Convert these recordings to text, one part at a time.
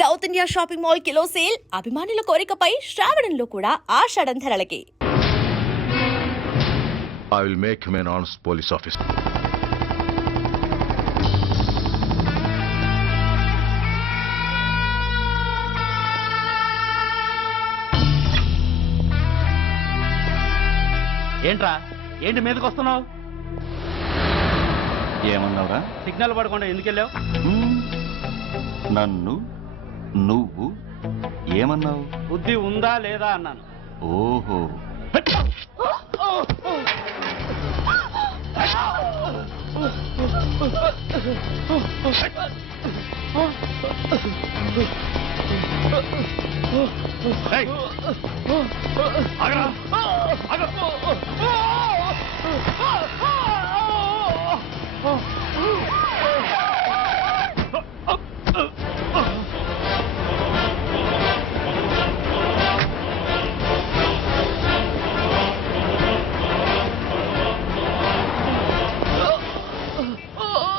South India shopping mall kilo sale అభిమానుల కోరికపై శ్రావణంలో కూడా ఆషాఢం ధరలకి. I will make him an honest police officer. ఏంట్రా ఏంటి మీదకి వస్తున్నావు? ఏమన్నావురా? సిగ్నల్ పడకుండా ఎందుకు వెళ్ళావు? నన్ను నువ్వు ఏమన్నావు? బుద్ధి ఉందా లేదా అన్నాను. ఓహో,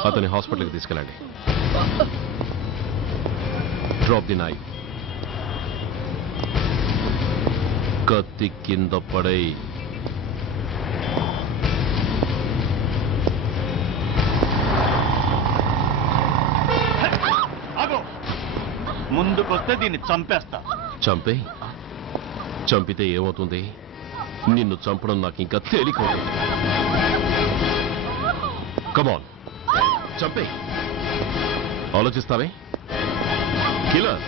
అతని హాస్పిటల్కి తీసుకెళ్ళండి. Drop the knife. కత్తి కింద పడై. ముందుకొస్తే దీన్ని చంపేస్తా. చంపే. చంపితే ఏమవుతుంది? నిన్ను చంపడం నాకు ఇంకా తేలికవుతుంది. కమాన్, చంపే. ఆలోచిస్తావే కిల్లర్?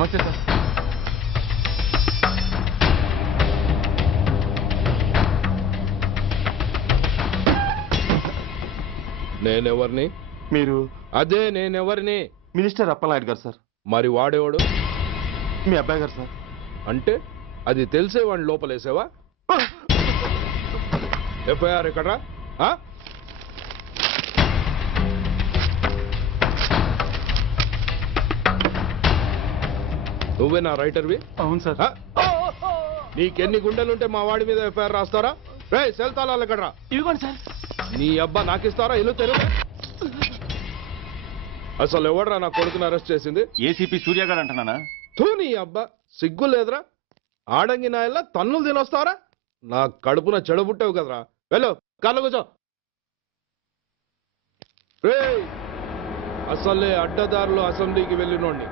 నమస్తే సార్. నేనెవరిని? మీరు అదే నేనెవరిని? మినిస్టర్ అప్పలనాయుడు గారు సార్. మరి వాడేవాడు? మీ అబ్బాయి గారు సార్. అంటే అది తెలిసే వాడిని లోపలేసావా? ఎఫ్ఐఆర్ ఎక్కడ్రా? ఆ? నువ్వేనా రైటర్వి? అవును సార్. ఆ? నీకెన్ని గుండెలుంటే మా వాడి మీద ఎఫ్ఐఆర్ రాస్తారా? రే సెల్ తాళాలు ఎక్కడ్రా? ఇదిగోండి సార్. నీ అబ్బా నాకిస్తారా? ఇల్లు తెరువు. అసలు ఎవడరా నా కొడుకుని అరెస్ట్ చేసింది? ఏసీపీ సూర్య గారు అంటున్నానా? తూ నీ అబ్బా సిగ్గు లేదురా? ఆడంగి నాయల్లా తన్నులు తినొస్తారా? నా కడుపున చెడబుట్టావు కదరా. వెళ్ళు కాళ్ళు కూర్చో. రేయ్ అసలే అడ్డదారులు అసెంబ్లీకి వెళ్ళినోడిని.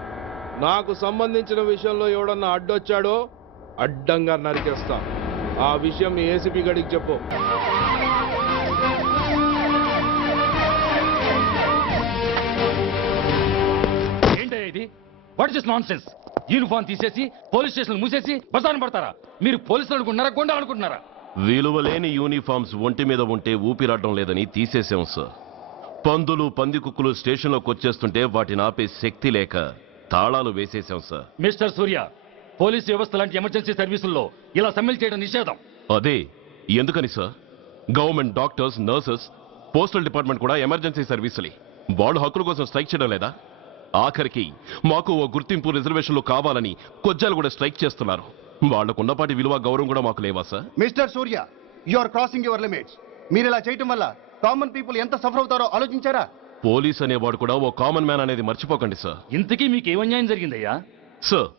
నాకు సంబంధించిన విషయంలో ఎవడన్నా అడ్డొచ్చాడో అడ్డంగా నరికేస్తా. ఆ విషయం మీ ఏసీపీ గడికి చెప్పు. ఏంటయ్యా ఇది? What is non sense? Uniform తీసేసి పోలీస్ స్టేషన్ మూసేసి బజారు పడతారా? మీరు పోలీసులు అనుకుంటున్నారా, గుండా అనుకుంటున్నారా? విలువలేని యూనిఫామ్స్ ఒంటి మీద ఉంటే ఊపిరాడడం లేదని తీసేసాం సార్. పందులు పందికుక్కులు స్టేషన్లోకి వచ్చేస్తుంటే వాటిని ఆపే శక్తి లేక తాళాలు వేసేసాం సార్. మిస్టర్ సూర్య, పోలీస్ వ్యవస్థ లాంటి ఎమర్జెన్సీ సర్వీసుల్లో ఇలా సమ్మెలు చేయడం నిషేధం. అదే ఎందుకని sir? Government doctors, nurses, postal department కూడా ఎమర్జెన్సీ సర్వీసులే. వాళ్ళు హక్కుల కోసం స్ట్రైక్ చేయడం లేదా? ఆఖరికి మాకు ఓ గుర్తింపు రిజర్వేషన్లు కావాలని కొజ్జాలు కూడా స్ట్రైక్ చేస్తున్నారు. వాళ్లకున్నపాటి విలువ గౌరవం కూడా మాకు లేవా sir? Mister Surya, you are crossing your limits. మీరు ఇలా చేయటం వల్ల కామన్ పీపుల్ ఎంత సఫర్ అవుతారో ఆలోచించారా? పోలీస్ అనేవాడు కూడా ఓ కామన్ మ్యాన్ అనేది మర్చిపోకండి సార్. ఇంతకీ మీకు ఏం అన్యాయం జరిగిందయ్యా? సార్,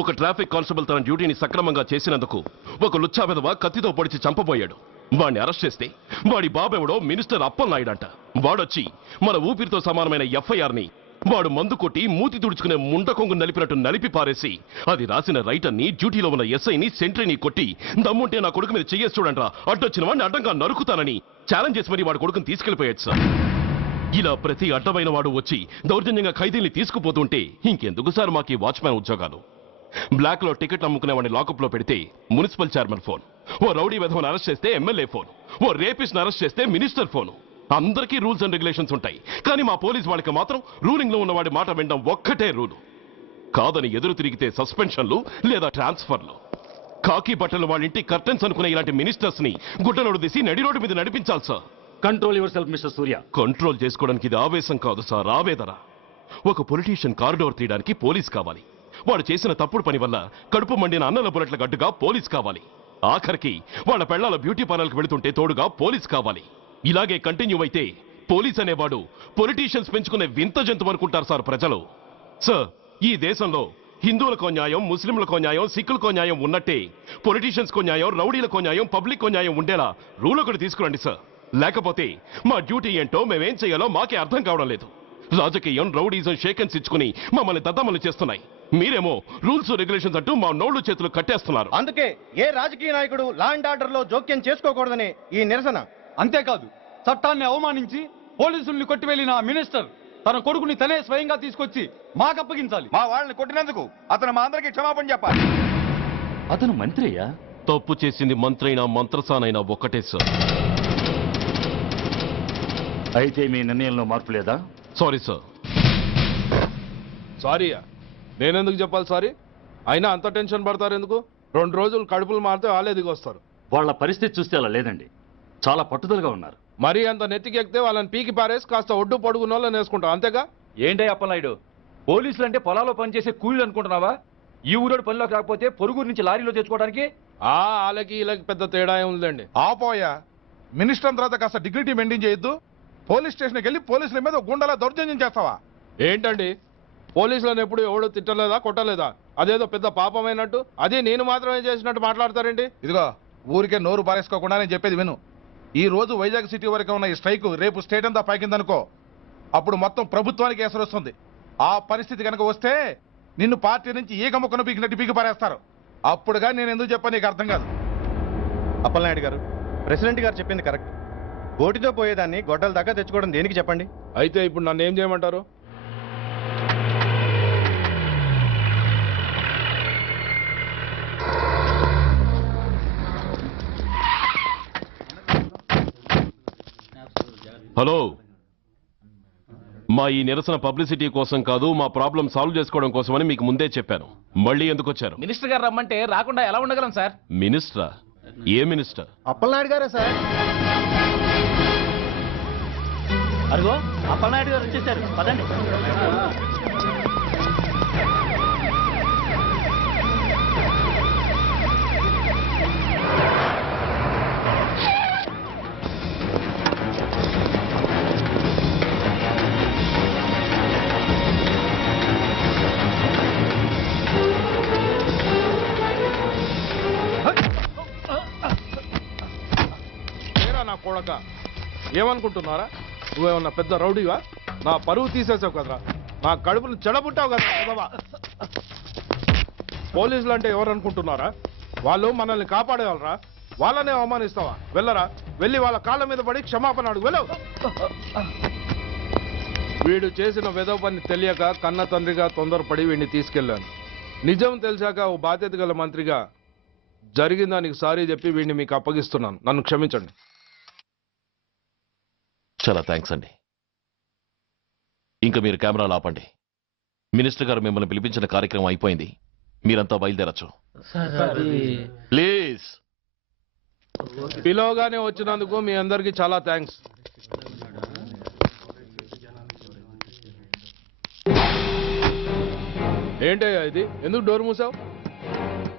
ఒక ట్రాఫిక్ కానిస్టేబుల్ తన డ్యూటీని సక్రమంగా చేసినందుకు ఒక లుచ్చా విధవ కత్తితో పొడిచి చంపబోయాడు. వాడిని అరెస్ట్ చేస్తే వాడి బాబెవడో మినిస్టర్ అప్పలనాయుడు అంట. వాడొచ్చి మన ఊపిరితో సమానమైన ఎఫ్ఐఆర్ని వాడు మందు కొట్టి మూతి తుడుచుకునే ముండకొంగు నలిపినట్టు నలిపి పారేసి అది రాసిన రైటర్ని, డ్యూటీలో ఉన్న ఎస్ఐని, సెంట్రీని కొట్టి దమ్ముంటే నా కొడుకు మీద చెయ్యేసి చూడంట్రా, అడ్డొచ్చిన వాడిని అడ్డంగా నరుకుతానని ఛాలెంజ్ చేసి మరి వాడి కొడుకుని తీసుకెళ్లిపోయాడు సార్. ఇలా ప్రతి అడ్డమైన వాడు వచ్చి దౌర్జన్యంగా ఖైదీల్ని తీసుకుపోతుంటే ఇంకెందుకు సార్ మాకు వాచ్మ్యాన్ ఉద్యోగాలు? బ్లాక్ లో టికెట్లు అమ్ముకునే వాడిని లాకప్ లో పెడితే మున్సిపల్ చైర్మన్ ఫోన్, ఓ రౌడీ విధవను అరెస్ట్ చేస్తే ఎమ్మెల్యే ఫోన్, ఓ రేపిస్ట్ అరెస్ట్ చేస్తే మినిస్టర్ ఫోన్. అందరికీ రూల్స్ అండ్ రెగ్యులేషన్స్ ఉంటాయి, కానీ మా పోలీస్ వాళ్ళకి మాత్రం రూలింగ్ లో ఉన్న వాడి మాట వినడం ఒక్కటే రూలు. కాదని ఎదురు తిరిగితే సస్పెన్షన్లు లేదా ట్రాన్స్ఫర్లు. కాకి బట్టలు వాళ్ళ ఇంటి కర్టెన్స్ అనుకునే ఇలాంటి మినిస్టర్స్ ని గుడ్డలోడు తీసి నడి రోడ్డు మీద నడిపించాలి sir. Control your self mister Surya. Control చేసుకోవడానికి ఇది ఆవేశం కాదు సార్, ఆవేదన. ఒక పొలిటీషియన్ కారిడోర్ తీయడానికి పోలీస్ కావాలి. వాడు చేసిన తప్పుడు పని వల్ల కడుపు మండిన అన్నల బుల్లెట్ల గడ్డుగా పోలీస్ కావాలి. ఆఖరికి వాళ్ళ పెళ్లాల బ్యూటీ పార్లర్కి వెళుతుంటే తోడుగా పోలీస్ కావాలి. ఇలాగే కంటిన్యూ అయితే పోలీస్ అనేవాడు పొలిటీషియన్స్ పెంచుకునే వింత జంతువు అనుకుంటారు సార్ ప్రజలు. సార్, ఈ దేశంలో హిందువులకో న్యాయం, ముస్లింలకో న్యాయం, సిక్కులకో న్యాయం ఉన్నట్టే పొలిటీషియన్స్ కో న్యాయం, రౌడీలకో న్యాయం, పబ్లిక్ కో న్యాయం ఉండేలా రూల్ ఒకటి తీసుకురండి సార్. లేకపోతే మా డ్యూటీ ఏంటో మేమేం చేయాలో మాకే అర్థం కావడం లేదు. రాజకీయం, రౌడీజం షేకెన్స్ ఇచ్చుకుని మమ్మల్ని దద్దమలు చేస్తున్నాయి. మీరేమో రూల్స్ రెగ్యులేషన్స్ అంటూ మా నోళ్లు చేతులు కట్టేస్తున్నారు. అందుకే ఏ రాజకీయ నాయకుడు లా అండ్ ఆర్డర్ లో జోక్యం చేసుకోకూడదని ఈ నిరసన. అంతేకాదు, చట్టాన్ని అవమానించి పోలీసుల్ని కొట్టివెళ్లిన ఆ మినిస్టర్ తన కొడుకుని తనే స్వయంగా తీసుకొచ్చి మాకు అప్పగించాలి. మా వాళ్ళని కొట్టినందుకు అతను మా అందరికీ క్షమాపణ చెప్పాలి. అతను మంత్రి అయ్యా. తప్పు చేసింది మంత్రైనా మంత్రసానైనా ఒక్కటే సార్. అయితే మీ నిర్ణయంలో మార్పు లేదా? Sorry sir. సారీయా? నేనెందుకు చెప్పాలి సారీ? అయినా అంత టెన్షన్ పడతారు ఎందుకు? 2 రోజులు కడుపులు మారితే వాళ్ళే దిగొస్తారు. వాళ్ళ పరిస్థితి చూస్తే అలా లేదండి, చాలా పట్టుదలగా ఉన్నారు. మరీ అంత నెత్తికెక్కితే వాళ్ళని పీకి పారేసి కాస్త ఒడ్డు పొడుగున్న వాళ్ళని వేసుకుంటాం, అంతేగా? ఏంటే అప్పలనాయుడు, పోలీసులు అంటే పొలాల్లో పనిచేసే కూలీలు అనుకుంటున్నావా? ఈ ఊరోడు పనిలోకి రాకపోతే పొరుగురు నుంచి లారీలో తెచ్చుకోవడానికి వాళ్ళకి వీళ్ళకి పెద్ద తేడా ఉందండి. ఆపోయా, మినిస్టర్ తర్వాత కాస్త డిగ్నిటీ మెయింటైన్ చేయొద్దు. పోలీస్ స్టేషన్కి వెళ్ళి పోలీసుల మీద గుండెలా దౌర్జన్యం చేస్తావా? ఏంటండి, పోలీసులను ఎప్పుడు ఎవడు తిట్టలేదా, కొట్టలేదా? అదేదో పెద్ద పాపమైనట్టు అది నేను మాత్రమే చేసినట్టు మాట్లాడతారేంటి? ఇదిగో, ఊరికే నోరు పారేసుకోకుండా నేను చెప్పేది విను. ఈ రోజు వైజాగ్ సిటీ వరకు ఉన్న ఈ స్ట్రైక్ రేపు స్టేట్ అంతా పైకిందనుకో, అప్పుడు మొత్తం ప్రభుత్వానికి ఎసరు వస్తుంది. ఆ పరిస్థితి కనుక వస్తే నిన్ను పార్టీ నుంచి ఈగ ముక్కను పీకినట్టు పీకి పారేస్తారు. అప్పుడుగా నేను ఎందుకు చెప్పాను నీకు అర్థం కాదు. అప్పలనాయుడు గారు, ప్రెసిడెంట్ గారు చెప్పింది కరెక్ట్. గోటితో పోయేదాన్ని గొడ్డల దాకా తెచ్చుకోవడం దేనికి చెప్పండి? అయితే ఇప్పుడు నన్ను ఏం చేయమంటారు? హలో, మా ఈ నిరసన పబ్లిసిటీ కోసం కాదు, మా ప్రాబ్లం సాల్వ్ చేసుకోవడం కోసమని మీకు ముందే చెప్పాను. మళ్ళీ ఎందుకు వచ్చారు? మినిస్టర్ గారు రమ్మంటే రాకుండా ఎలా ఉండగలం సార్? మినిస్టరా? ఏ మినిస్టర్? అప్పలనాయుడు గారా సార్? అదిగో అప్పలనాయుడు గారు వచ్చేసారు, పదండి. నా కొడక ఏమనుకుంటున్నారా? నువ్వేమన్నా పెద్ద రౌడీవా? నా పరువు తీసేసావు కదరా, నా కడుపును చెడబుట్టావు కదా. పోలీసులు అంటే ఎవరు అనుకుంటున్నారా? వాళ్ళు మనల్ని కాపాడేవాళ్ళరా, వాళ్ళనే అవమానిస్తావా? వెళ్ళరా, వెళ్ళి వాళ్ళ కాళ్ళ మీద పడి క్షమాపణ అడుగు, వెళ్ళవు. వీడు చేసిన వెధవ పని తెలియక కన్న తండ్రిగా తొందరపడి వీడిని తీసుకెళ్లాను. నిజం తెలిసాక ఓ బాధ్యత గల మంత్రిగా జరిగిన దానికి సారీ చెప్పి వీడిని మీకు అప్పగిస్తున్నాను. నన్ను క్షమించండి. చాలా థ్యాంక్స్ అండి. ఇంకా మీరు కెమెరాలు ఆపండి. మినిస్టర్ గారు మిమ్మల్ని పిలిపించిన కార్యక్రమం అయిపోయింది, మీరంతా బయలుదేరచ్చు. ప్లీజ్. పిలవగానే వచ్చినందుకు మీ అందరికీ చాలా థ్యాంక్స్. ఏంటయ్యా ఇది? ఎందుకు డోర్ మూసావు?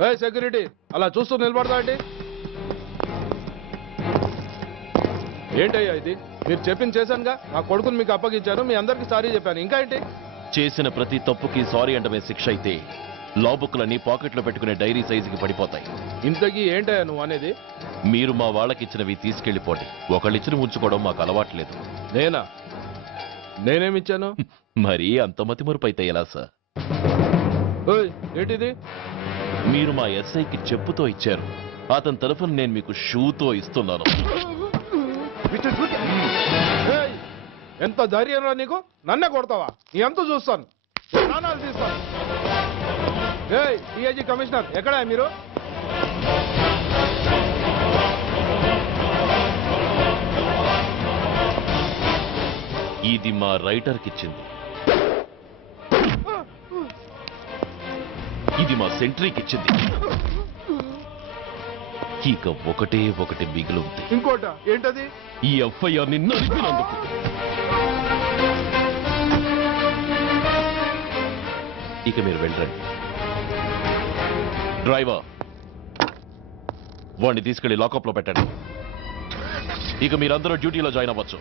ఏ సెక్యూరిటీ, అలా చూస్తూ నిలబడతా అండి. ఏంటయ్యా ఇది? మీరు చెప్పింది చేశానుగా, నా కొడుకుని మీకు అప్పగించాను, మీ అందరికీ సారీ చెప్పాను, ఇంకా ఏంటి? చేసిన ప్రతి తప్పుకి సారీ అంటమే శిక్ష అయితే లా బుక్లన్నీ పాకెట్లో పెట్టుకునే డైరీ సైజుకి పడిపోతాయి. ఇంతకీ ఏంటయ్యా నువ్వు అనేది? మీరు మా వాళ్ళకిచ్చినవి తీసుకెళ్లిపోండి. ఒకళ్ళిచ్చిన ఉంచుకోవడం మాకు అలవాట్లేదు. నేనా? నేనేమిచ్చాను? మరీ అంత మతిమరుపు అయితే ఎలా సార్? ఓయ్, ఏంటిది? మీరు మా ఎస్ఐకి చెప్పుతో ఇచ్చారు, అతని తరఫున నేను మీకు షూతో ఇస్తున్నాను. ఏయ్, ఎంత ధైర్యం రా నీకు? నన్నే కొడతావా? నీ ఎంత చూస్తాను, ప్రాణాలు తీస్తాను. ఏయ్ డిఐజీ కమిషనర్, ఎక్కడా మీరు? ఇది మా రైటర్కి ఇచ్చింది, ఇది మా సెంట్రీకి ఇచ్చింది. ఇక ఒకటే ఒకటి మిగిలి ఉంది. ఇంకోట ఏంటది? ఈ ఎఫ్ఐఆర్ ని నలిపినందుకు. ఇక మీరు వెళ్ళండి. డ్రైవర్, వాడిని తీసుకెళ్లి లాకప్ లో పెట్టండి. ఇక మీరందరూ డ్యూటీలో జాయిన్ అవ్వచ్చు.